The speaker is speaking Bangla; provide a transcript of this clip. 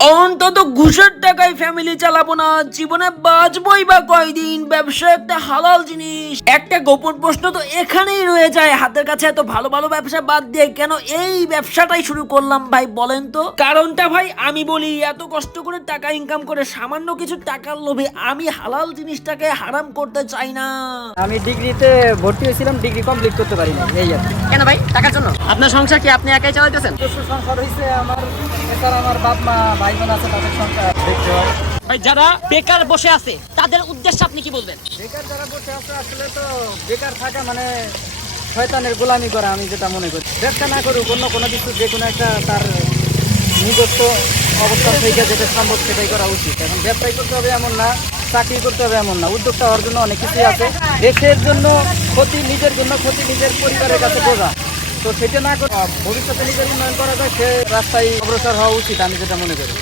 অন্তত ঘুষের টাকায় ফ্যামিলি চালাবো না, জীবনে বাঁচবই বা কয়দিন। ব্যবসা একটা হালাল জিনিস। একটা গোপন প্রশ্ন তো এখানেই রয়ে যায়, হাতের কাছে এত ভালো ভালো ব্যবসা বাদ দিয়ে কেন এই ব্যবসাটাই শুরু করলাম ভাই বলেন তো? কারণটা ভাই আমি বলি, এত কষ্ট করে টাকা ইনকাম করে সামান্য কিছু টাকার লোভে আমি হালাল জিনিসটাকে হারাম করতে চাই না। আমি ডিগ্রিতে ভর্তি হয়েছিলাম, ডিগ্রি কমপ্লিট করতে পারি না, এই আর কি। কেন ভাই? টাকার জন্য? আপনার সংসার কি আপনি একাই চালাইতেছেন? নিজস্ব সংসার হয়েছে আমার, এছাড়া আমার বাপ মা ভাই বোন আছে, তাদের সংসার দেখতে হয়। ভাই যারা বেকার বসে আছে তাদের উদ্দেশ্যে আপনি কি বলবেন? বেকার যারা বসে আছে, আসলে তো বেকার থাকা মানে শয়তানের গোলামি করা, আমি যেটা মনে করি। ব্যবসা না করুক, অন্য কোনো কিছু যে কোনো একটা তার নিজস্ব অবস্থান থেকে যেটা সম্ভব সেটাই করা উচিত। এখন ব্যবসায়ী করতে হবে এমন না, চাকরি করতে হবে এমন না। উদ্যোক্তা হওয়ার জন্য অনেক কিছুই আছে। দেশের জন্য ক্ষতি, নিজের জন্য ক্ষতি, নিজের পরিবারের কাছে বোঝা। তো সেটা না করে ভবিষ্যতে নিজের উন্নয়ন করা যায়, সে রাস্তায় অগ্রসর হওয়া উচিত, আমি যেটা মনে করি।